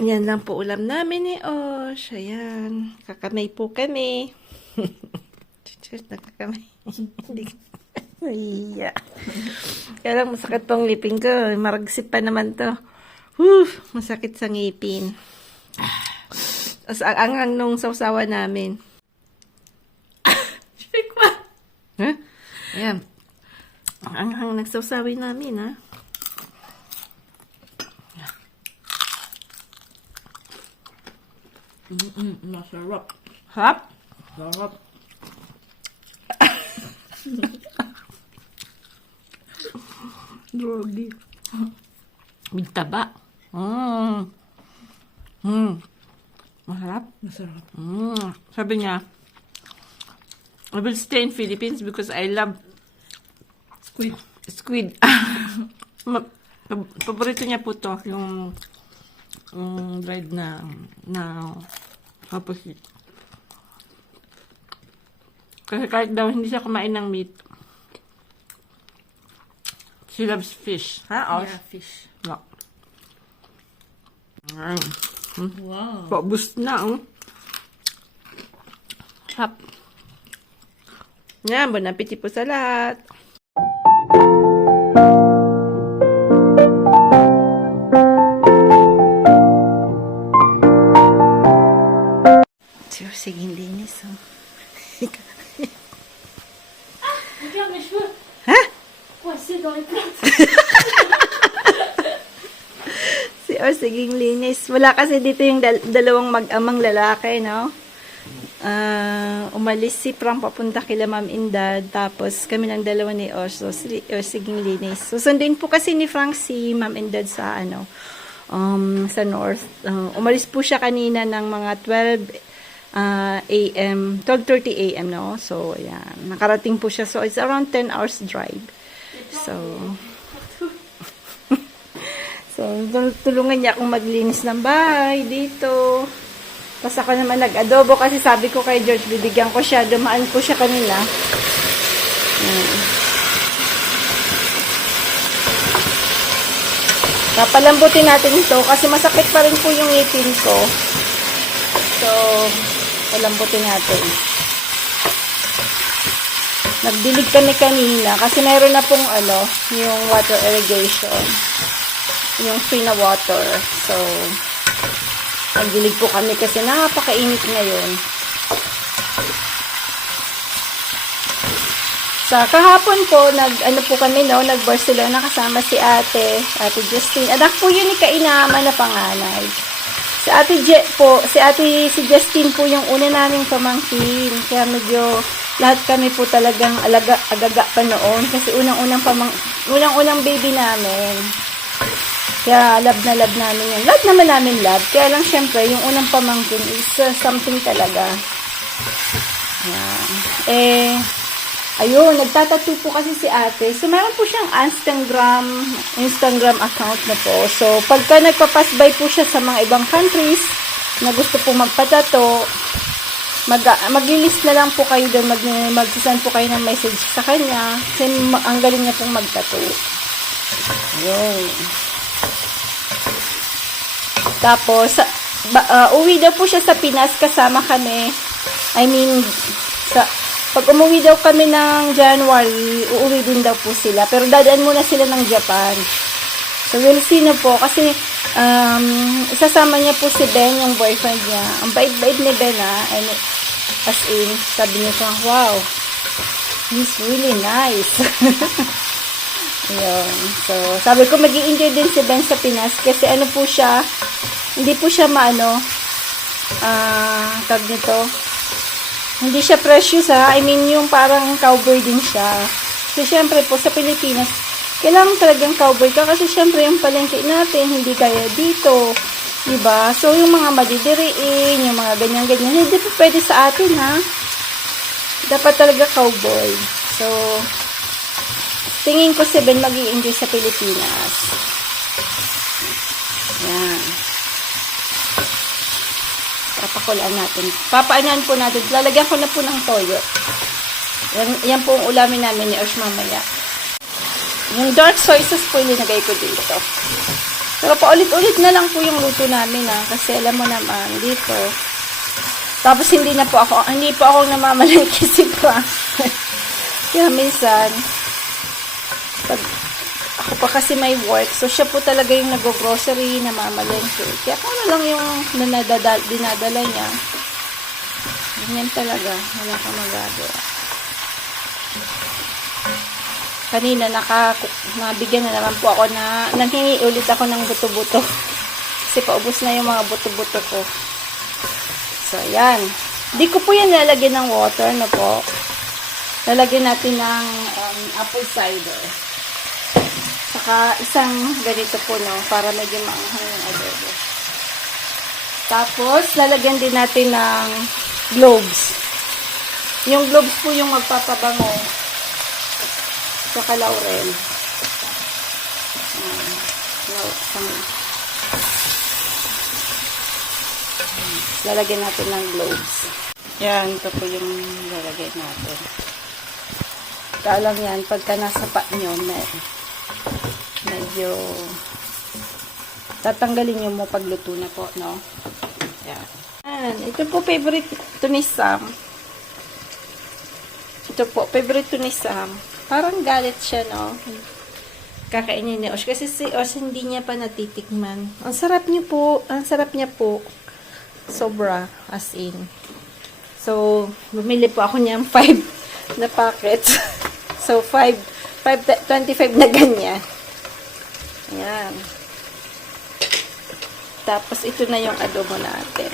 Yan lang po ulam namin ni Osh. Ayan. Kakamay po kami. Cheers, nakakamay. Hindi. Iya. Kaya lang masakit pang ngipin ko. Maragsip pa naman to. Whew, masakit sa ngipin. As ang anghang nung sausawa namin. Shikwa. Ha? Ayan. Ang anghang nagsawsawi namin, ha? Mm, masarap. Hap? Sarap. Drogi. May taba. Mm. Mm. Masarap. Masarap. Mm. Sabi niya, I will stay in Philippines because I love Squid. squid. Paborito niya po to, yung um, dried na na opposite. Kasi kahit daw hindi siya kumain ng meat, she loves fish. Ha? Osh? Yeah, fish. No. Mm. Wow. Paubos na, oh. Hap. Yan, bon appetit po sa lahat. So, sige, linis, oh. Regarde mes cheveux. Hein Coincés dans les plantes. Si Or, siging linis. Wala kasi dito yung dal- dalawang mag-amang lalaki, no? Ah, umalis si Prang papunta kila Ma'am Indad, tapos kami lang dalawa ni Or, so si Or, siging linis. Susunduin po kasi ni Frank si Ma'am Indad sa, ano, um, sa North. Ah, umalis po siya kanina ng mga 12 ah, a.m., 12.30 a.m., no? So, ayan. Nakarating po siya. So, it's around 10 hours drive. So, So, tul- tulungan niya akong maglinis ng bahay dito. Tapos ako naman nag-adobo kasi sabi ko kay George, bibigyan ko siya. Dumaan ko siya kanina. Ayan. Natin ito kasi masakit pa rin po yung ngipin ko. So, palambutin natin. Nagdilig kami kanina kasi mayroon na pong ano, yung water irrigation yung free water. So, nagdilig po kami kasi napakainit ngayon. Sa kahapon po, nag, ano po kami, no, nag Barcelona kasama si ate, ate Justine. Anak po yun ni Kainama na panganay. Si ate Je po, si ate si Justine po yung una naming pamangkin. Kaya medyo lahat kami po talagang alaga, agaga pa noon kasi unang-unang pamang, unang-unang baby namin. Kaya love na love namin yun. Love naman namin love. Kaya lang syempre, yung unang pamangkin is uh, something talaga. Yan. Eh, ayun, nagtatattoo po kasi si ate. So, meron po siyang Instagram, Instagram account na po. So, pagka nagpa-pass by po siya sa mga ibang countries na gusto po magpatato, mag mag-list na lang po kayo doon, mag mag-send po kayo ng message sa kanya. Kasi ang galing niya pong magtato. Ayun. Tapos, ba, ah, uwi daw po siya sa Pinas kasama kami. I mean, sa, pag umuwi daw kami ng January, uuwi din daw po sila. Pero dadaan muna sila ng Japan. So, we'll see na po. Kasi, um, isasama niya po si Ben, yung boyfriend niya. Ang bait-bait ni Ben, ah. And, as in, sabi niya po, wow, he's really nice. Ayun. So, sabi ko, mag enjoy din si Ben sa Pinas kasi ano po siya, hindi po siya maano, ah, tag nito, hindi siya precious ha. I mean, yung parang cowboy din siya. So, syempre po, sa Pilipinas, kailangan talagang cowboy ka kasi syempre yung palengke natin, hindi kaya dito. Diba? So, yung mga madidiriin, yung mga ganyan-ganyan, hindi po pwede sa atin ha. Dapat talaga cowboy. So, tingin ko si Ben mag enjoy sa Pilipinas. Yan. Papakulaan natin. Papaanan po natin. Lalagyan ko na po ng toyo. Yan, yan po ang ulamin namin ni Osh mamaya. Yung dark soy sauce po yung linagay ko dito. Pero paulit-ulit na lang po yung luto namin ah. Kasi alam mo naman, dito. Tapos hindi na po ako, hindi po ako namamalengke si pa. Kaya minsan, ako pa kasi may work, so siya po talaga yung nag-grocery, namamalengke. Kaya kung ano lang yung nanadadal, dinadala niya, ganyan talaga, wala kang magagawa. Kanina, naka, nabigyan na naman po ako na, nanghingi ulit ako ng buto-buto. Kasi paubos na yung mga buto-buto ko. So, ayan. Di ko po yan lalagyan ng water, no po. Lalagyan natin ng um, apple cider. Saka isang ganito po, no, para medyo maanghang yung adobo. Tapos, lalagyan din natin ng globes. Yung globes po yung magpapabango. Saka laurel. Lau- sang- Lalagyan natin ng globes. Yan, ito po yung lalagyan natin. Kaya lang yan, pagka nasa pa nyo, may, medyo tatanggalin nyo mo pagluto na po, no? Yan. Ito po favorite ito ni Sam. Ito po, favorite to ni Sam. Parang galit siya, no? Kakainin ni Osh. Kasi si Osh hindi niya pa natitikman. Ang sarap niyo po. Ang sarap niya po. Sobra. As in. So, bumili po ako niyang 5 na packets. so, 5, 5, 25 na ganyan. Ayan. Tapos, ito na yung adobo natin.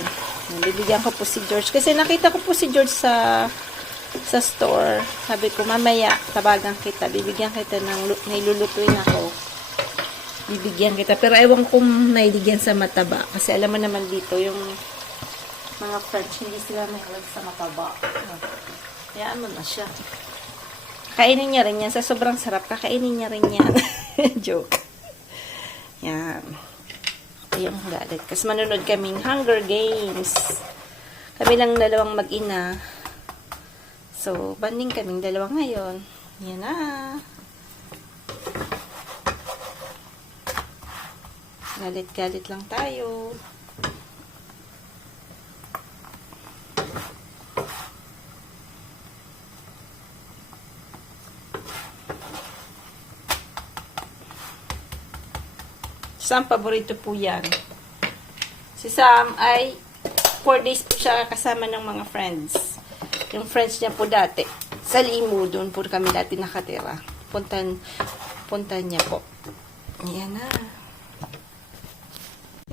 Bibigyan ko po si George. Kasi nakita ko po si George sa sa store. Sabi ko, mamaya, tabagan kita. Bibigyan kita ng lu- may lulutuin ako. Bibigyan kita. Pero ewan kung nailigyan sa mataba. Kasi alam mo naman dito, yung mga French, hindi sila mahilig sa mataba. Hayaan mo na siya. Kainin niya rin yan. Sa sobrang sarap, kakainin niya rin yan. Joke. Yan. Yung galit. Kasi manunod kaming Hunger Games. Kami lang dalawang mag-ina. So, banding kaming dalawa ngayon. Yan na. Galit-galit lang tayo. Sam, paborito po yan. Si Sam ay 4 days po siya kasama ng mga friends. Yung friends niya po dati. Sa Limu, doon po kami dati nakatira. Puntan, puntan niya po. Ayan na.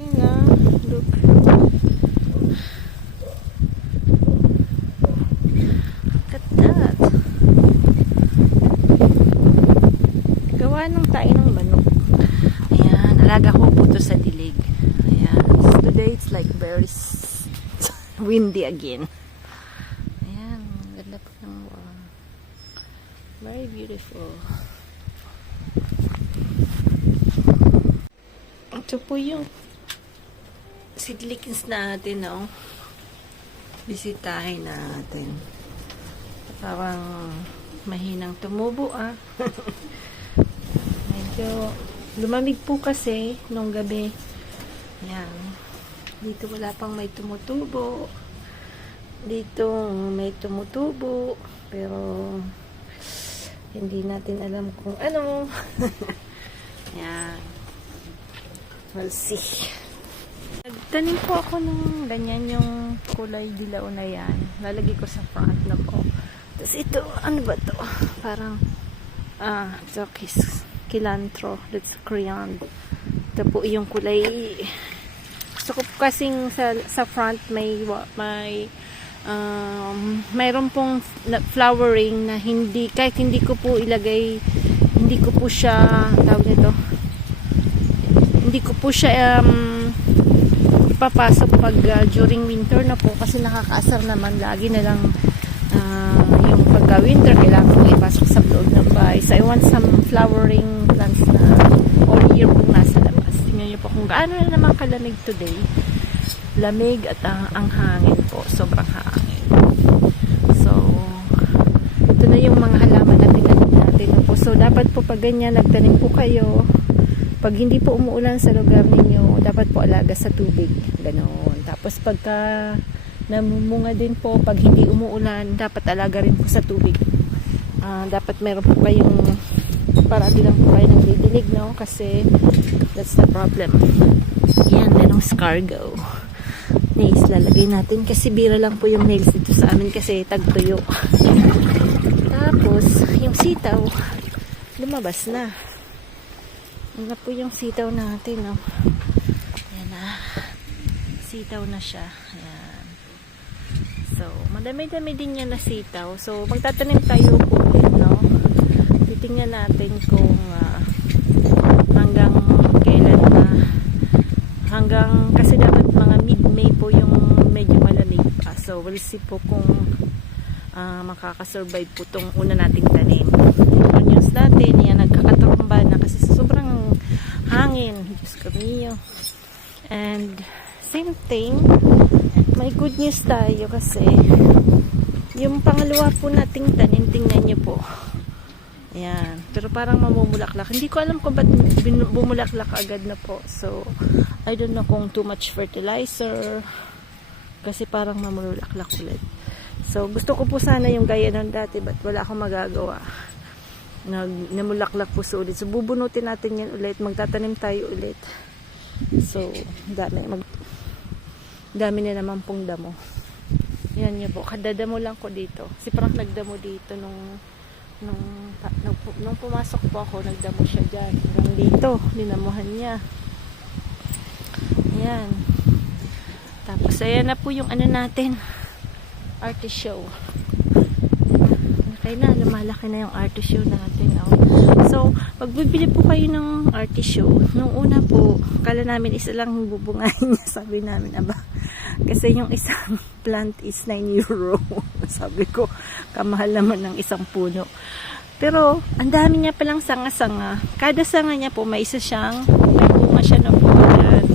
Ayan na. Look. Look at that. Tayo ng Alaga ko po to sa dilig. Ayan. Today it's like very windy again. Ayan, ganda po ng wow. Very beautiful. Ito po yung seedlings natin, no? Bisitahin natin. Parang mahinang tumubo, ah. Medyo lumamig po kasi nung gabi. Ayan. Dito wala pang may tumutubo. Dito may tumutubo. Pero hindi natin alam kung ano. Yan. We'll see. Nagtanim po ako ng ganyan yung kulay dilaw na yan. Lalagay ko sa front na po. Tapos ito ano ba to? Parang ah ito kis kilantro that's Korean ito po yung kulay. Gusto ko kasing sa, sa front may may um, mayroon pong flowering na hindi kahit hindi ko po ilagay hindi ko po siya tawag nito hindi ko po siya um, ipapasok pag uh, during winter na po kasi nakakaasar naman. Lagi na lang uh, pagka winter kailangan ko ipasok sa loob ng bahay. So I want some flowering plants na all year pong nasa labas. Tingnan niyo po kung gaano na naman kalamig today. Lamig at ang, ang hangin po. Sobrang hangin. So ito na yung mga halaman na tinanim natin po. So dapat po pag ganyan nagtanim po kayo. Pag hindi po umuulan sa lugar ninyo, dapat po alaga sa tubig. Ganon. Tapos pagka namumunga din po, pag hindi umuulan, dapat alaga rin po sa tubig. Ah, dapat meron po kayong parati lang po kayo ng didilig, no? Kasi that's the problem. Yan, merong scargo. Nails, lalagay natin kasi bira lang po yung nails dito sa amin kasi tagtuyo. Tapos, yung sitaw, lumabas na. Yan na po yung sitaw natin, no? Yan na. Sitaw na siya. Ayan. So, madami-dami din yan na sitaw. So, magtatanim tayo ulit, no? Titingnan natin kung ah, hanggang kailan na hanggang kasi dapat mga mid-May po yung medyo malamig pa. So, we'll see po kung ah, makakasurvive po tong una nating tanim. News natin, yan, nagkakatromba na kasi sobrang hangin. Diyos ko. And, same thing, may good news tayo kasi yung pangalawa po nating tanim, tingnan nyo po. Ayan. Pero parang mamumulaklak. Hindi ko alam kung ba't bumulaklak agad na po. So, I don't know kung too much fertilizer. Kasi parang mamulaklak ulit. So, gusto ko po sana yung gaya ng dati, but wala akong magagawa. Nag, namulaklak po sa ulit. So, bubunutin natin yan ulit. Magtatanim tayo ulit. So, dami. Mag, dami na naman pong damo. Yan niyo po. Kadadamo lang ko dito. Si Frank nagdamo dito nung nung, nung, nung pumasok po ako, nagdamo siya dyan. Hanggang dito. Dinamuhan niya. Ayan. Tapos, ayan na po yung ano natin. Artist show. Okay na, lumalaki na yung artist show natin. Oh. So, pag po kayo ng artist show, nung una po, kala namin isa lang yung bubungahin niya. Sabi namin, aba, kasi yung isang plant is 9 euro. Sabi ko, kamahal naman ng isang puno. Pero, ang dami niya palang sanga-sanga. Kada sanga niya po, may isa siyang, may bunga siya na po. Ayan.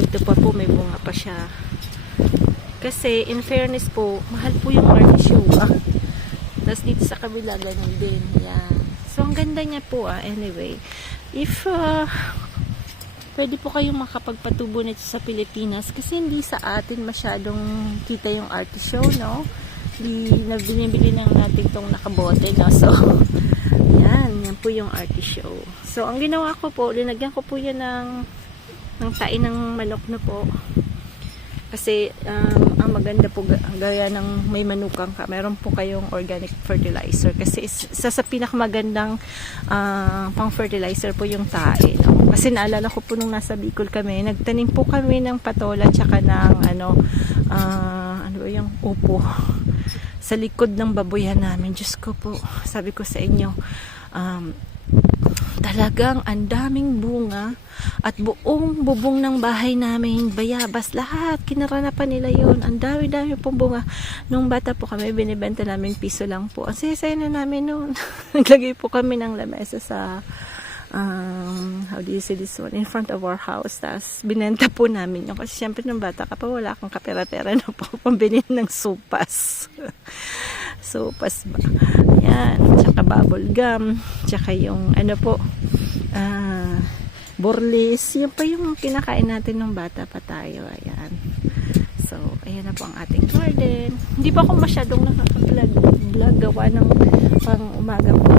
Dito pa po, may bunga pa siya. Kasi, in fairness po, mahal po yung artichoke. Tapos dito sa kabila, ganun din. Ang ganda niya po, ah. Anyway, if, uh, pwede po kayong makapagpatubo nito sa Pilipinas kasi hindi sa atin masyadong kita yung artichoke, no? Di binibili ng natin tong nakabote, no? So, yan, yan po yung artichoke. So, ang ginawa ko po, linagyan ko po yan ng, ng tain ng manok na po. Kasi, um, ang maganda po, ga- gaya ng may manukang ka, meron po kayong organic fertilizer. Kasi, is- isa sa pinakamagandang ah, pang fertilizer po yung tae. No? Kasi naalala ko po nung nasa Bicol kami, nagtanim po kami ng patola tsaka ng ano, ah, ano ba yung upo sa likod ng baboyan namin. Diyos ko po, sabi ko sa inyo, um, talagang ang daming bunga at buong bubong ng bahay namin, bayabas, lahat, kinaranapan nila yon Ang dami-dami pong bunga. Nung bata po kami, binibenta namin piso lang po. Ang saya na namin noon. Naglagay po kami ng lamesa sa um, how do you say this one, in front of our house. Tapos, binenta po namin yun. Kasi syempre nung bata ka pa, wala kang kapera-pera na po pambili ng supas. Supas ba? Yan. Tsaka bubble gum. Tsaka yung ano po, ah, borlis. Yan pa yung kinakain natin nung bata pa tayo. Ayan. So, ayan na po ang ating garden. Hindi pa ako masyadong nakaka-vlog vlog gawa ng pang umaga po.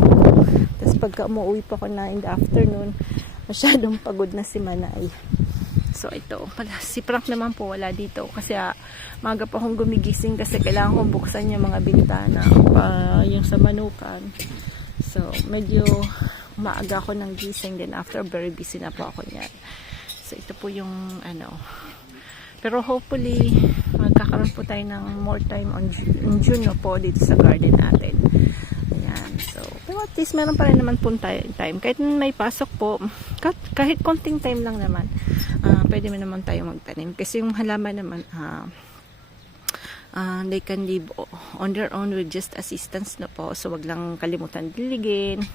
Tapos pagka umuwi pa ako na in the afternoon, masyadong pagod na si Manay. So ito, pala, si Frank naman po wala dito kasi ah, maga pa akong gumigising kasi kailangan kong buksan yung mga bintana pa yung sa manukan. So medyo maaga ako ng gising then after very busy na po ako niyan. So ito po yung ano pero hopefully magkakaroon po tayo ng more time on in June no po dito sa garden natin. At least meron pa rin naman po tayo time. Kahit may pasok po, kahit, konting time lang naman, ah pwede mo naman tayo magtanim. Kasi yung halaman naman, ah ah, they can live on their own with just assistance na po. So, wag lang kalimutan diligin.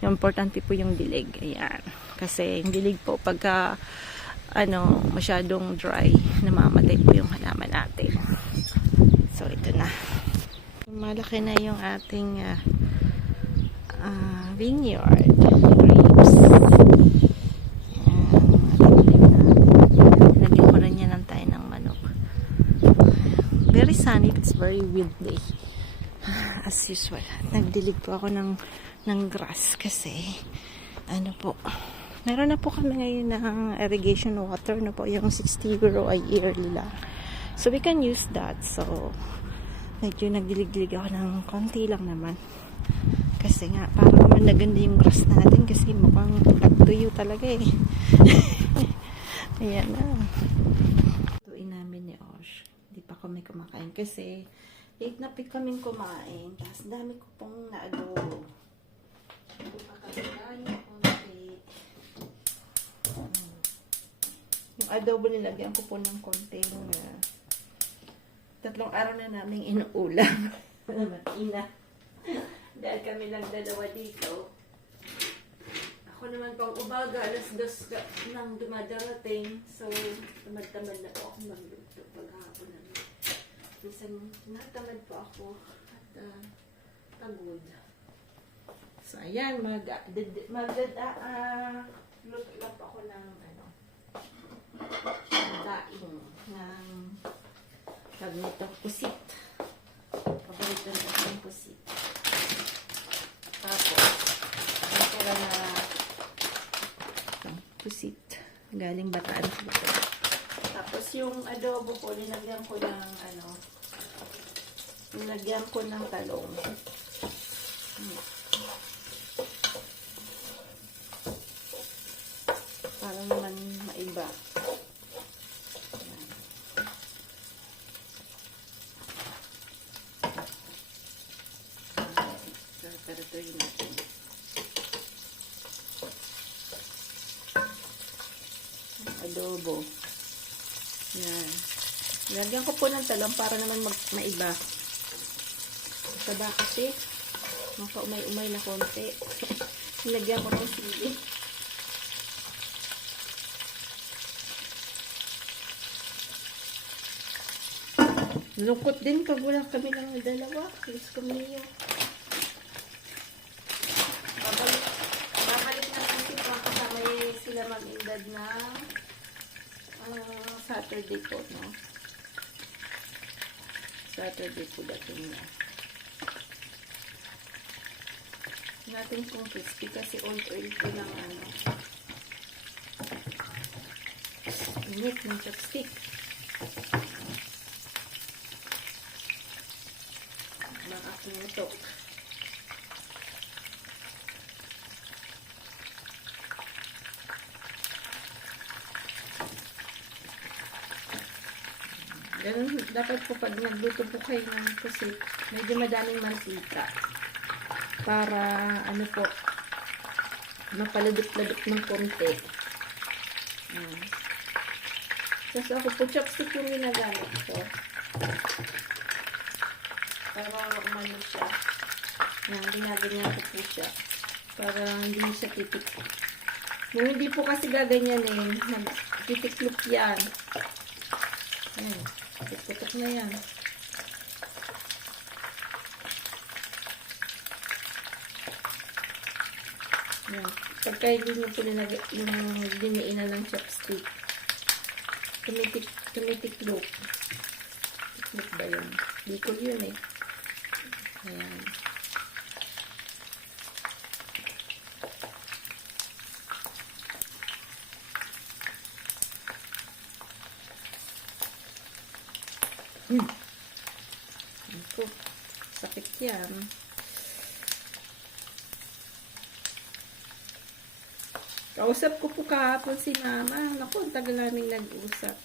Yung importante po yung dilig. Ayan. Kasi yung dilig po, pagka ano, masyadong dry, namamatay po yung halaman natin. So, ito na. Malaki na yung ating ah, ah, vineyard grapes. Lagyan ko rin yan ng manok. Very sunny. It's very wind day. As usual. Nagdilig po ako ng, ng grass kasi ano po, meron na po kami ngayon ng irrigation water na po, yung 60 euro a yearly lang. So, we can use that. So, medyo nagdilig-dilig ako ng konti lang naman. Kasi nga, parang naman naganda yung grass natin kasi mukhang tuyo talaga eh. Ayan na. Tuin namin ni Osh. Hindi pa kami kumakain kasi late na pick kaming kumain. Tapos dami ko pong naadobo. Hindi pa. Yung adobo nilagyan ko po ng konti uh, tatlong araw na namin inuulam. Ina. Dahil kami dalawa dito. Ako naman pang umaga, alas dos nang dumadarating. So, tamad-tamad na po ako magluto paghapon na. Minsan, natamad po ako at uh, pagod. So, ayan, mag, mag, uh, luto lang po ako ng, ano, daing ng, tawag nito, pusit. Paborito na ako ng pusit. Tapos, natira na ah, pusit. Galing bataan po. Tapos yung adobo ko, linagyan ko ng ano, linagyan ko ng talong. Hmm. Para naman maiba. Ayan. Taratuhin natin. Adobo. Yan. Lagyan ko po ng talong para naman mag maiba. Taba kasi. Maka umay-umay na konti. Lagyan ko ng sili. Lungkot din pag wala kami ng dalawa. Diyos ko niyo. Babalik, babalik na lang si Pang kasama sila mag-indad na Saturday po, no? Saturday po dating na. Natin pong crispy kasi old oil po ng ano. Init ng chopstick. Baka pumutok. Ganun, dapat po pag nagluto po kayo ng pusit, medyo madaming mantika. Para, ano po, mapaladot-ladot ng konti. Ayan. Tapos ako po, chopstick yung ginagamit ko. Para umano siya. Ayan, ginaganyan ko po siya. Para hindi siya titik. Kung hindi po kasi gaganyanin, nagtitiklop yan. Ayan. Putok na yan. Ayan. Pagka hindi nyo po linag yung diniinan ng chopstick, tumitik, tumitiklop. Tiklop ba yun? Bicol yun eh. Ayan. Hmm. Ito. Sakit yan. Kausap ko po kahapon si mama. Naku, ang tagal namin nag-usap.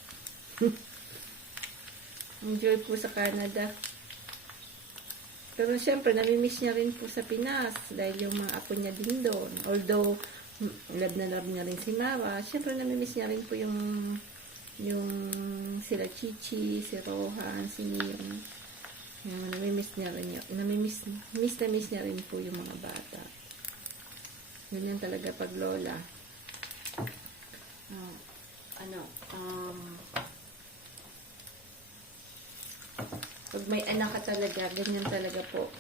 Enjoy po sa Canada. Pero syempre, namimiss niya rin po sa Pinas dahil yung mga apo niya din doon. Although, love na love niya rin si Mama, syempre namimiss niya rin po yung yung sila Chichi, si Rohan, si yung, yung namimiss niya rin yun. Namimiss, miss miss na miss niya rin po yung mga bata. Ganyan talaga pag lola. Uh, ano, um, pag may anak ka talaga, ganyan talaga po.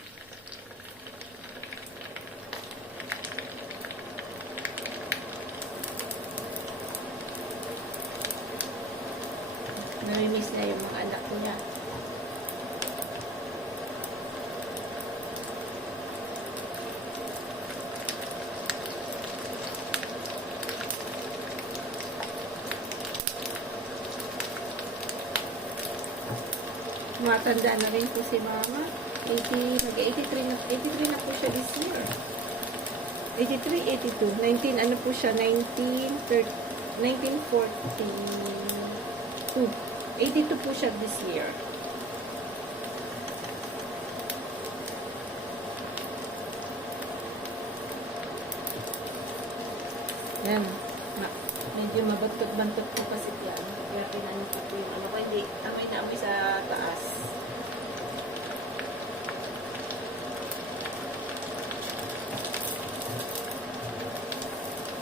Namimiss na yung mga Matanda na rin po si mama. 80, nag-83 na, 83 na po siya this year. 83, 82. 19, ano po siya? 19, 30, 1942. 82 po siya this year. Yan. Medyo mabantot-bantot po kasi yan. Kaya pinanong ko po yung ano ko. Hindi, amoy na amoy sa taas.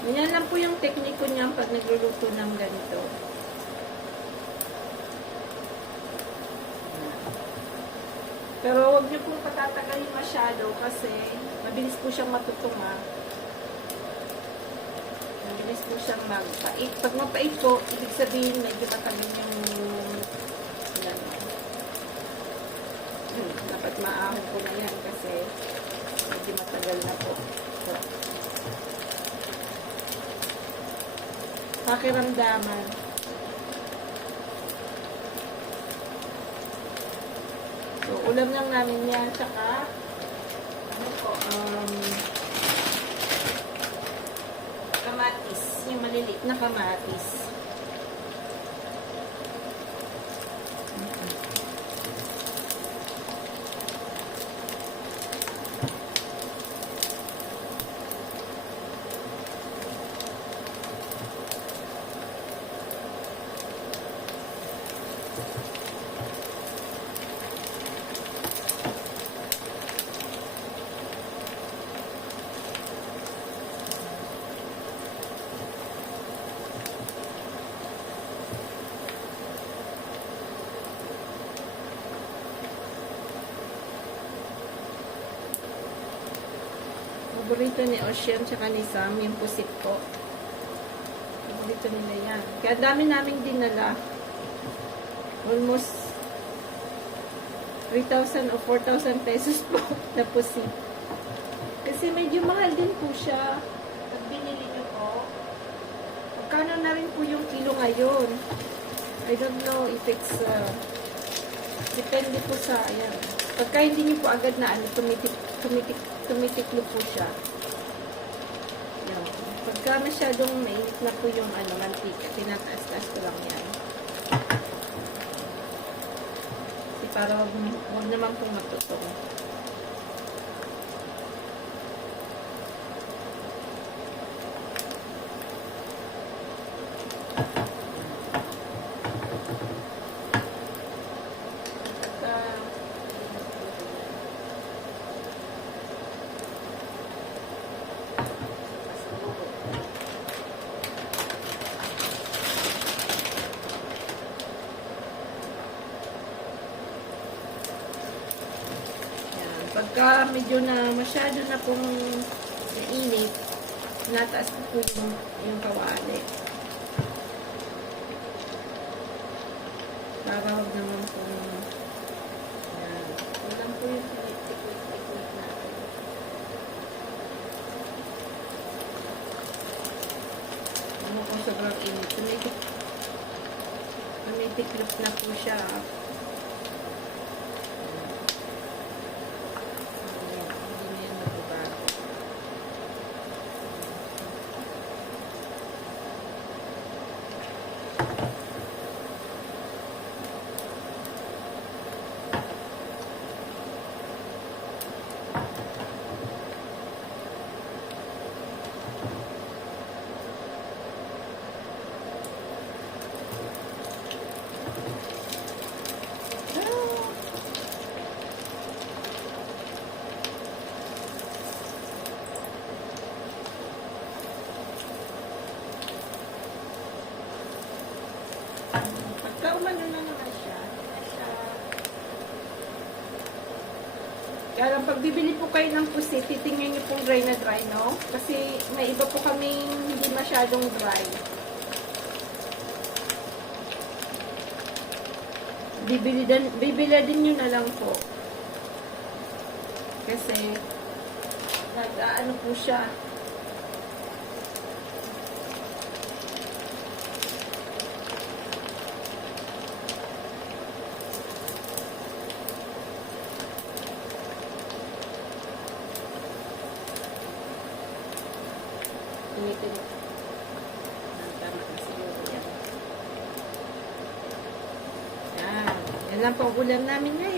Ganyan lang po yung tekniko niya pag nagluluto ng ganito. Pero huwag niyo pong patatagalin masyado kasi mabilis po siyang matutunga. Mabilis po siyang magpait. Pag mapait po, ibig sabihin medyo matagal yung yan. Hmm, dapat maahon ko na yan kasi medyo matagal na po. So, pakiramdaman. So, ulam lang namin yan. Tsaka, ano po, um, kamatis. Yung maliliit na kamatis. Paborito ni Ocean tsaka ni Sam, yung pusit ko. Paborito nila yan. Kaya dami naming dinala. Almost 3,000 o 4,000 pesos po na pusit. Kasi medyo mahal din po siya. Pag binili niyo po, magkano na rin po yung kilo ngayon? I don't know if it's, uh, depende po sa, ayan. Pagka hindi niyo po agad na ano, tumitik, tumitik, tumitiklo po siya. Pagka masyadong mainit na po yung ano, mantika, tinataas-taas ko lang yan. Kasi para wag, wag naman pong matutong. Yan. Pagka medyo na masyado na pong mainit, nataas na po yung, kawali. Para huwag naman pong yan. Walang po yung tiklik-tiklik natin. Ano po sobrang init. Tumitik, tumitiklop na po siya. Hindi na yan magbabago. Pagka umano na naman siya, siya kaya lang pag bibili po kayo ng pusit, titingnan niyo pong dry na dry, no? Kasi may iba po kaming hindi masyadong dry. bibili din, bibili din nyo na lang po. Kasi, nag-ano po siya. Ulam namin ngayon.